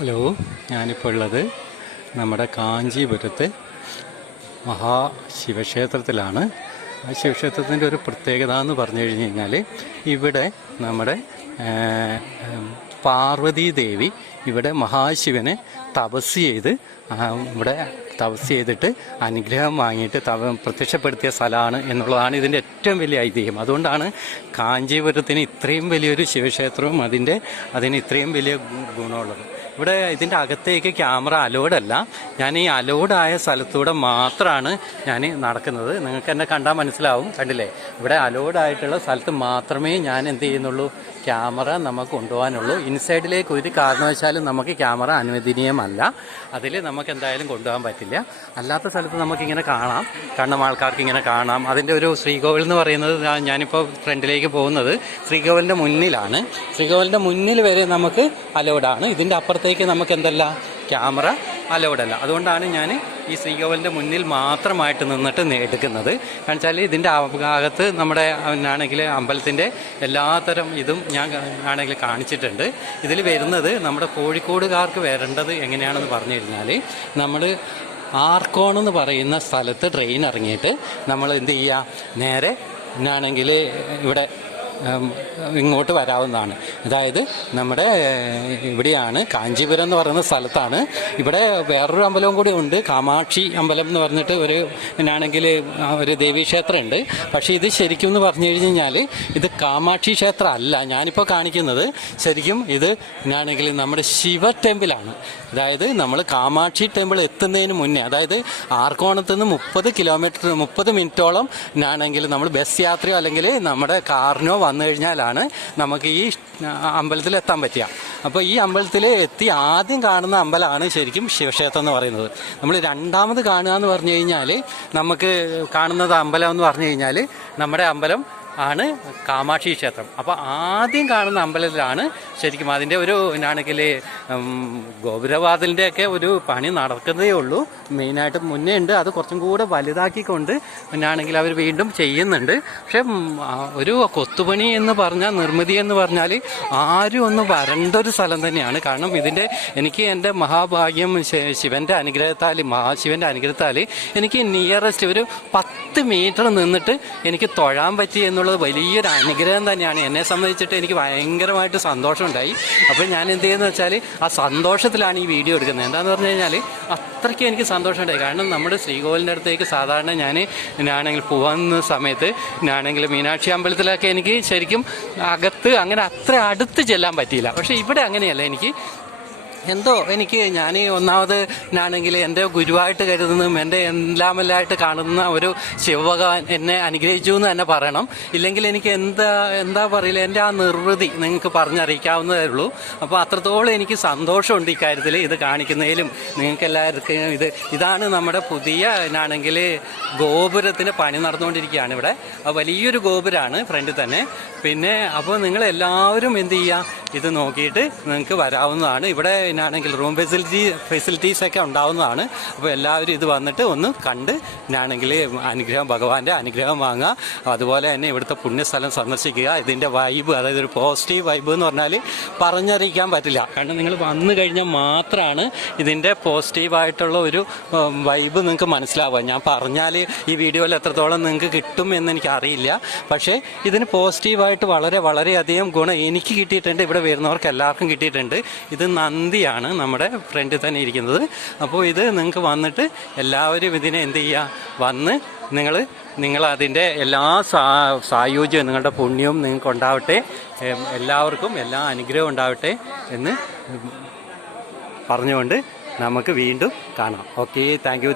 Hello, ഞാനിപ്പോൾ ഉള്ളത് നമ്മുടെ കാഞ്ചീപുരത്ത് മഹാശിവക്ഷേത്രത്തിലാണ്. ആ ശിവക്ഷേത്രത്തിൻ്റെ ഒരു പ്രത്യേകത എന്ന് പറഞ്ഞു കഴിഞ്ഞ് കഴിഞ്ഞാൽ ഇവിടെ നമ്മുടെ പാർവതീദേവി ഇവിടെ മഹാശിവനെ തപസ് ചെയ്ത് ഇവിടെ തപസ് ചെയ്തിട്ട് അനുഗ്രഹം വാങ്ങിയിട്ട് പ്രത്യക്ഷപ്പെടുത്തിയ സ്ഥലമാണ് എന്നുള്ളതാണ് ഇതിൻ്റെ ഏറ്റവും വലിയ ഐതിഹ്യം. അതുകൊണ്ടാണ് കാഞ്ചീപുരത്തിന് ഇത്രയും വലിയൊരു ശിവക്ഷേത്രവും അതിന് ഇത്രയും വലിയ ഗുണമുള്ളത്. ഇവിടെ ഇതിൻ്റെ അകത്തേക്ക് ക്യാമറ അലോഡല്ല. ഞാൻ ഈ അലോഡായ സ്ഥലത്തൂടെ മാത്രമാണ് ഞാൻ നടക്കുന്നത്. നിങ്ങൾക്ക് എന്നെ കണ്ടാൽ മനസ്സിലാവും, കണ്ടില്ലേ? ഇവിടെ അലോഡായിട്ടുള്ള സ്ഥലത്ത് മാത്രമേ ഞാൻ എന്ത് ചെയ്യുന്നുള്ളൂ, ക്യാമറ നമുക്ക് കൊണ്ടുപോകാനുള്ളൂ. ഇൻസൈഡിലേക്ക് ഒരു കാരണവശാലും നമുക്ക് ക്യാമറ അനുവദനീയമല്ല. അതിൽ നമുക്ക് എന്തായാലും കൊണ്ടുപോകാൻ പറ്റില്ല. അല്ലാത്ത സ്ഥലത്ത് നമുക്കിങ്ങനെ കാണാം, കണ്ണും ആൾക്കാർക്ക് ഇങ്ങനെ കാണാം. അതിൻ്റെ ഒരു ശ്രീകോവിൽ എന്ന് പറയുന്നത്, ഞാനിപ്പോൾ ഫ്രണ്ടിലേക്ക് പോകുന്നത് ശ്രീകോവിലിൻ്റെ മുന്നിലാണ്. ശ്രീകോവിലിൻ്റെ മുന്നിൽ വരെ നമുക്ക് അലോഡാണ്. ഇതിൻ്റെ അപ്പുറത്തേക്ക് നമുക്ക് എന്തല്ല, ക്യാമറ അലൗഡല്ല. അതുകൊണ്ടാണ് ഞാൻ ഈ ശ്രീകോവിലിൻ്റെ മുന്നിൽ മാത്രമായിട്ട് നിന്നിട്ട് എടുക്കുന്നത്. കാരണം വെച്ചാൽ ഇതിൻ്റെ അകത്ത് നമ്മുടെ ആണെങ്കിൽ അമ്പലത്തിൻ്റെ എല്ലാത്തരം ഇതും ഞാൻ ആണെങ്കിൽ കാണിച്ചിട്ടുണ്ട്. ഇതിൽ വരുന്നത് നമ്മുടെ കോഴിക്കോടുകാർക്ക് വരേണ്ടത് എങ്ങനെയാണെന്ന് പറഞ്ഞു കഴിഞ്ഞാൽ, നമ്മൾ ആർക്കോണെന്ന് പറയുന്ന സ്ഥലത്ത് ട്രെയിൻ ഇറങ്ങിയിട്ട് നമ്മൾ എന്ത് ചെയ്യുക, നേരെ ആണെങ്കിൽ ഇവിടെ ഇങ്ങോട്ട് വരാവുന്നതാണ്. അതായത് നമ്മുടെ ഇവിടെയാണ് കാഞ്ചീപുരം എന്ന് പറയുന്ന സ്ഥലത്താണ്. ഇവിടെ വേറൊരു അമ്പലവും കൂടി ഉണ്ട്, കാമാക്ഷി അമ്പലം എന്ന് പറഞ്ഞിട്ട് ഒരു ദേവീക്ഷേത്രം ഉണ്ട്. പക്ഷേ ഇത് ശരിക്കും എന്ന് പറഞ്ഞു കഴിഞ്ഞാൽ ഇത് കാമാക്ഷി ക്ഷേത്രം അല്ല ഞാനിപ്പോൾ കാണിക്കുന്നത്. ശരിക്കും ഇത് നമ്മുടെ ശിവ ടെമ്പിളാണ്. അതായത് നമ്മൾ കാമാക്ഷി ടെമ്പിൾ എത്തുന്നതിന് മുന്നേ, അതായത് ആർക്കോണത്ത് നിന്ന് 30 മിനിറ്റോളം നമ്മൾ ബസ് യാത്രയോ അല്ലെങ്കിൽ നമ്മുടെ കാറിനോ വന്നു കഴിഞ്ഞാലാണ് നമുക്ക് ഈ അമ്പലത്തിൽ എത്താൻ പറ്റുക. അപ്പോൾ ഈ അമ്പലത്തിൽ എത്തി ആദ്യം കാണുന്ന അമ്പലമാണ് ശരിക്കും ശിവക്ഷേത്രം എന്ന് പറയുന്നത്. നമ്മൾ രണ്ടാമത് കാണുക എന്ന് പറഞ്ഞു കഴിഞ്ഞാൽ, നമുക്ക് കാണുന്നത് അമ്പലം എന്ന് പറഞ്ഞു കഴിഞ്ഞാൽ നമ്മുടെ അമ്പലം ആണ് കാമാക്ഷി ക്ഷേത്രം. അപ്പോൾ ആദ്യം കാണുന്ന അമ്പലത്തിലാണ് ശരിക്കും അതിൻ്റെ ഒരു ഗോപുരവാതിലിൻ്റെയൊക്കെ ഒരു പണി നടക്കുന്നതേ ഉള്ളൂ. മെയിനായിട്ട് മുന്നേ ഉണ്ട്, അത് കുറച്ചും കൂടെ വലുതാക്കിക്കൊണ്ട് അവർ വീണ്ടും ചെയ്യുന്നുണ്ട്. പക്ഷെ ഒരു കൊത്തുപണി എന്ന് പറഞ്ഞാൽ, നിർമ്മിതി എന്ന് പറഞ്ഞാൽ ആരും ഒന്ന് വരേണ്ട ഒരു സ്ഥലം തന്നെയാണ്. കാരണം എനിക്ക് എൻ്റെ മഹാഭാഗ്യം ശിവൻ്റെ അനുഗ്രഹത്താൽ, മഹാശിവൻ്റെ അനുഗ്രഹത്താൽ എനിക്ക് നിയറസ്റ്റ് ഒരു 10 മീറ്റർ നിന്നിട്ട് എനിക്ക് തൊഴാൻ പറ്റി എന്നുള്ളത് വലിയൊരു അനുഗ്രഹം തന്നെയാണ്. എന്നെ സംബന്ധിച്ചിട്ട് എനിക്ക് ഭയങ്കരമായിട്ട് സന്തോഷമുണ്ടായി. അപ്പോൾ ഞാൻ എന്ത് ചെയ്യുന്നത് വെച്ചാൽ ആ സന്തോഷത്തിലാണ് ഈ വീഡിയോ എടുക്കുന്നത്. എന്താണെന്ന് പറഞ്ഞു കഴിഞ്ഞാൽ അത്രയ്ക്ക് എനിക്ക് സന്തോഷമുണ്ടായി. കാരണം നമ്മുടെ ശ്രീകോവിലിൻ്റെ അടുത്തേക്ക് സാധാരണ ഞാനാണെങ്കിൽ പോകുന്ന സമയത്ത് മീനാക്ഷി അമ്പലത്തിലൊക്കെ എനിക്ക് ശരിക്കും അകത്ത് അങ്ങനെ അത്ര അടുത്ത് ചെല്ലാൻ പറ്റിയില്ല. പക്ഷേ ഇവിടെ അങ്ങനെയല്ല. ഞാൻ ഒന്നാമത് എൻ്റെ ഗുരുവായിട്ട് കരുതുന്നതും എൻ്റെ എല്ലാമെല്ലാമായിട്ട് കാണുന്ന ഒരു ശിവഭഗവാൻ എന്നെ അനുഗ്രഹിച്ചു എന്ന് തന്നെ പറയണം. ഇല്ലെങ്കിൽ എനിക്ക് എന്താ പറയില്ല, എൻ്റെ ആ നിർവൃതി നിങ്ങൾക്ക് പറഞ്ഞറിയിക്കാവുന്നതേ ഉള്ളൂ. അപ്പോൾ അത്രത്തോളം എനിക്ക് സന്തോഷമുണ്ട് ഇക്കാര്യത്തിൽ, ഇത് കാണിക്കുന്നതിലും. നിങ്ങൾക്ക് എല്ലാവർക്കും ഇതാണ് നമ്മുടെ പുതിയ ഗോപുരത്തിന് പണി നടന്നുകൊണ്ടിരിക്കുകയാണ് ഇവിടെ. വലിയൊരു ഗോപുരമാണ് ഫ്രണ്ടിൽ തന്നെ. പിന്നെ അപ്പോൾ നിങ്ങളെല്ലാവരും എന്ത് ചെയ്യുക, ഇത് നോക്കിയിട്ട് നിങ്ങൾക്ക് വരാവുന്നതാണ്. ഇവിടെ റൂം ഫെസിലിറ്റീസ് ഒക്കെ ഉണ്ടാവുന്നതാണ്. അപ്പോൾ എല്ലാവരും ഇത് വന്നിട്ട് ഒന്ന് കണ്ട് ഭഗവാന്റെ അനുഗ്രഹം വാങ്ങുക. അതുപോലെ തന്നെ ഇവിടുത്തെ പുണ്യസ്ഥലം സന്ദർശിക്കുക. ഇതിൻ്റെ വൈബ്, അതായത് ഒരു പോസിറ്റീവ് വൈബ് എന്ന് പറഞ്ഞാൽ പറഞ്ഞറിയിക്കാൻ പറ്റില്ല. കാരണം നിങ്ങൾ വന്നു കഴിഞ്ഞാൽ മാത്രമാണ് ഇതിൻ്റെ പോസിറ്റീവായിട്ടുള്ള ഒരു വൈബ് നിങ്ങൾക്ക് മനസ്സിലാവുക. ഞാൻ പറഞ്ഞാൽ ഈ വീഡിയോയിൽ എത്രത്തോളം നിങ്ങൾക്ക് കിട്ടും എന്ന് എനിക്കറിയില്ല. പക്ഷേ ഇതിന് പോസിറ്റീവായിട്ട് വളരെയധികം ഗുണം എനിക്ക് കിട്ടിയിട്ടുണ്ട്, ഇവിടെ വരുന്നവർക്ക് എല്ലാവർക്കും കിട്ടിയിട്ടുണ്ട്. ഇത് നന്ദിയാണ് നമ്മുടെ ഫ്രണ്ടിൽ തന്നെ ഇരിക്കുന്നത്. അപ്പോൾ ഇത് നിങ്ങൾക്ക് വന്നിട്ട് എല്ലാവരും ഇതിനെ എന്ത് ചെയ്യുക, വന്ന് നിങ്ങൾ അതിൻ്റെ എല്ലാ സായുജ്യവും, നിങ്ങളുടെ പുണ്യവും നിങ്ങൾക്ക് ഉണ്ടാവട്ടെ, എല്ലാവർക്കും എല്ലാ അനുഗ്രഹവും ഉണ്ടാവട്ടെ എന്ന് പറഞ്ഞുകൊണ്ട് നമുക്ക് വീണ്ടും കാണാം. Okay, thank you.